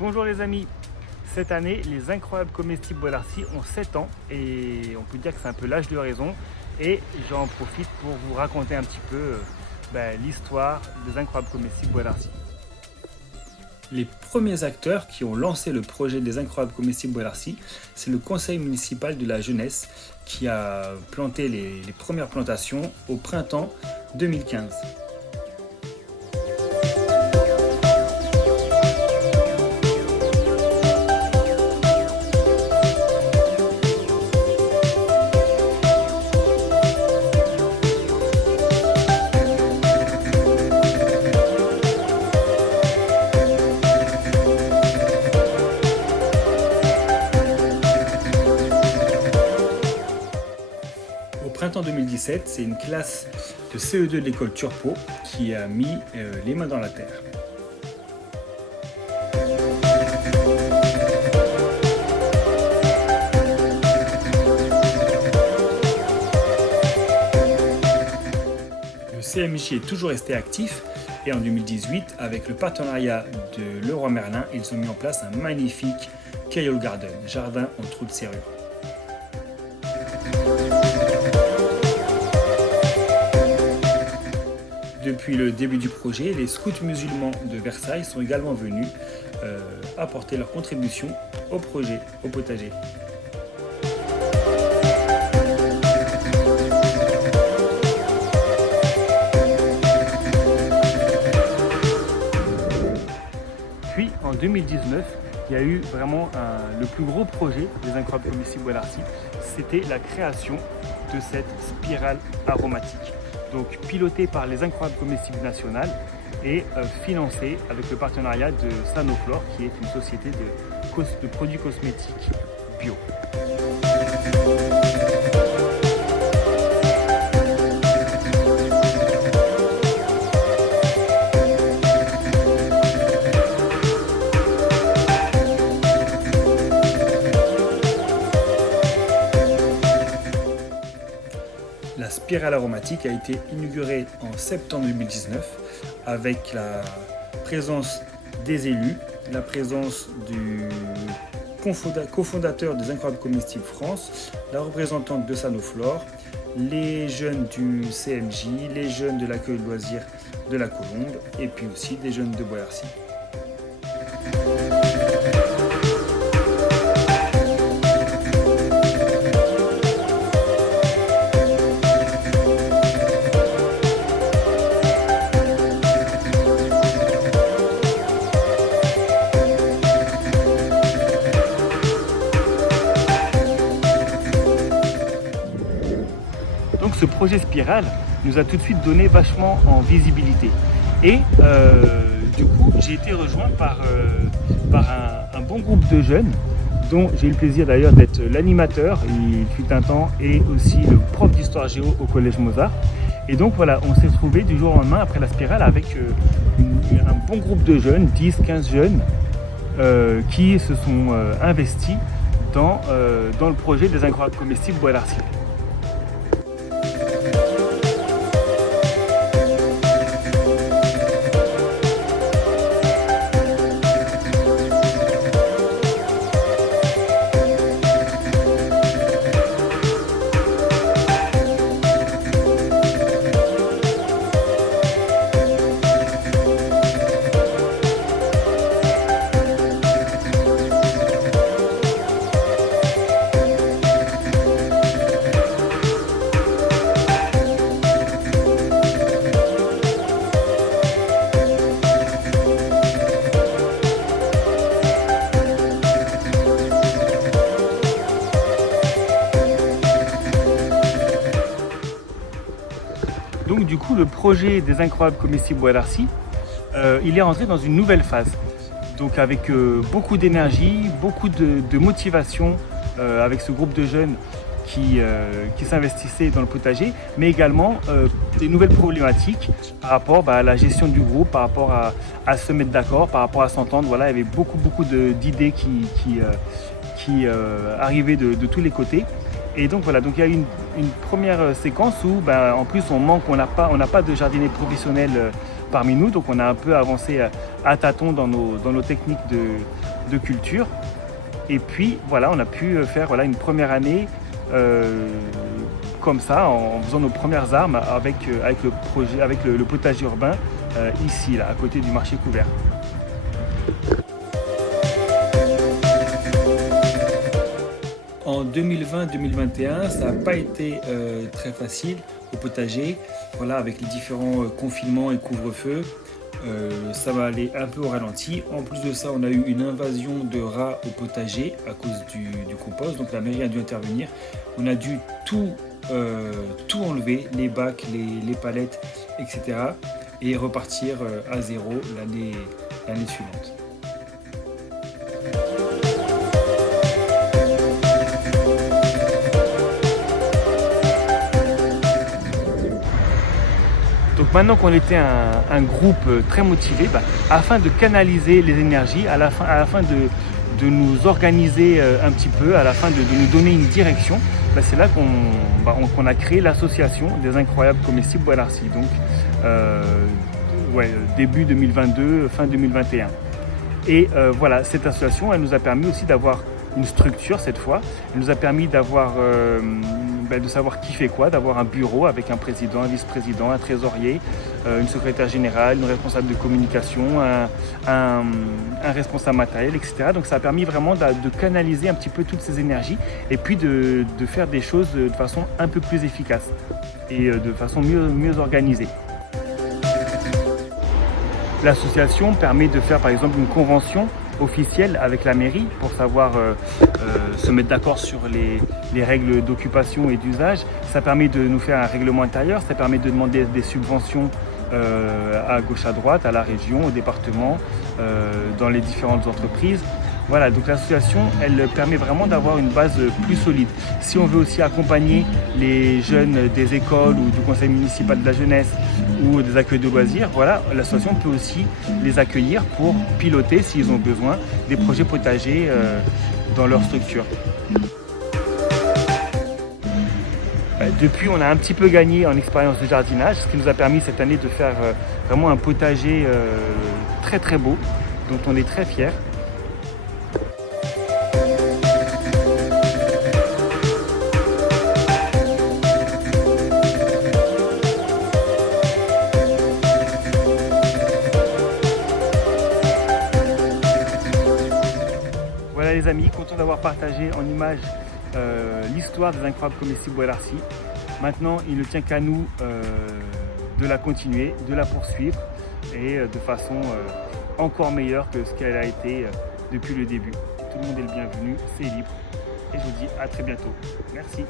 Bonjour les amis, cette année les incroyables comestibles Boilarcy ont 7 ans et on peut dire que c'est un peu l'âge de raison et j'en profite pour vous raconter un petit peu l'histoire des incroyables comestibles Boilarcy. Les premiers acteurs qui ont lancé le projet des incroyables comestibles Boilarcy, c'est le conseil municipal de la jeunesse qui a planté les premières plantations au printemps 2015. Au printemps 2017, c'est une classe de CE2 de l'école Turpo qui a mis les mains dans la terre. Le CMJ est toujours resté actif et en 2018, avec le partenariat de Leroy Merlin, ils ont mis en place un magnifique Chaos Garden, jardin en trous de serrure. Depuis le début du projet, les scouts musulmans de Versailles sont également venus apporter leur contribution au projet, au potager. Puis en 2019, il y a eu vraiment le plus gros projet des incroyables comestibles Boilarcy, c'était la création de cette spirale aromatique. Donc pilotée par les incroyables comestibles nationales et financée avec le partenariat de Sanoflore, qui est une société de produits cosmétiques bio. La spirale aromatique a été inaugurée en septembre 2019 avec la présence des élus, la présence du cofondateur des Incroyables Comestibles France, la représentante de Sanoflore, les jeunes du CMJ, les jeunes de l'accueil loisirs de la Colombe et puis aussi des jeunes de Boilarcy. Donc ce projet Spirale nous a tout de suite donné vachement en visibilité. Et du coup, j'ai été rejoint par un bon groupe de jeunes, dont j'ai eu le plaisir d'ailleurs d'être l'animateur, il fut un temps, et aussi le prof d'histoire géo au collège Mozart. Et donc voilà, on s'est retrouvé du jour au lendemain après la Spirale avec un bon groupe de jeunes, 10-15 jeunes, qui se sont investis dans le projet des incroyables comestibles Boilarcy. Donc du coup, le projet des incroyables comestibles Boilarcy, il est rentré dans une nouvelle phase. Donc avec beaucoup d'énergie, beaucoup de motivation avec ce groupe de jeunes qui s'investissaient dans le potager, mais également des nouvelles problématiques par rapport à la gestion du groupe, par rapport à se mettre d'accord, par rapport à s'entendre. Voilà, il y avait beaucoup d'idées qui arrivaient de tous les côtés. Et donc voilà, donc il y a eu une première séquence où en plus on n'a pas de jardinier professionnel parmi nous, donc on a un peu avancé à tâtons dans nos techniques de culture. Et puis voilà, on a pu faire voilà, une première année comme ça, en faisant nos premières armes avec le projet, avec le potager urbain ici, là, à côté du marché couvert. En 2020-2021, ça n'a pas été très facile au potager. Voilà, avec les différents confinements et couvre-feu, ça va aller un peu au ralenti. En plus de ça, on a eu une invasion de rats au potager à cause du compost. Donc la mairie a dû intervenir. On a dû tout enlever, les bacs, les palettes, etc. et repartir à zéro l'année suivante. Donc maintenant qu'on était un groupe très motivé, afin de canaliser les énergies, à la fin de nous organiser un petit peu, à la fin de nous donner une direction, c'est là qu'on a créé l'association des incroyables comestibles Bois d'Arcy. Donc début 2022, fin 2021. Et voilà, cette association, elle nous a permis aussi d'avoir une structure cette fois. Elle nous a permis d'avoir de savoir qui fait quoi, d'avoir un bureau avec un président, un vice-président, un trésorier, une secrétaire générale, une responsable de communication, un responsable matériel, etc. Donc ça a permis vraiment de canaliser un petit peu toutes ces énergies et puis de faire des choses de façon un peu plus efficace et de façon mieux organisée. L'association permet de faire par exemple une convention officielle avec la mairie pour savoir se mettre d'accord sur les règles d'occupation et d'usage. Ça permet de nous faire un règlement intérieur, ça permet de demander des subventions à gauche à droite, à la région, au département, dans les différentes entreprises. Voilà, donc l'association, elle permet vraiment d'avoir une base plus solide. Si on veut aussi accompagner les jeunes des écoles ou du conseil municipal de la jeunesse ou des accueils de loisirs, voilà, l'association peut aussi les accueillir pour piloter, s'ils ont besoin, des projets potagers dans leur structure. Depuis, on a un petit peu gagné en expérience de jardinage, ce qui nous a permis cette année de faire vraiment un potager très très beau, dont on est très fiers. Voilà les amis, content d'avoir partagé en images l'histoire des incroyables comestibles Bois d'Arcy. Maintenant, il ne tient qu'à nous de la continuer, de la poursuivre et de façon encore meilleure que ce qu'elle a été depuis le début. Tout le monde est le bienvenu, c'est libre et je vous dis à très bientôt. Merci.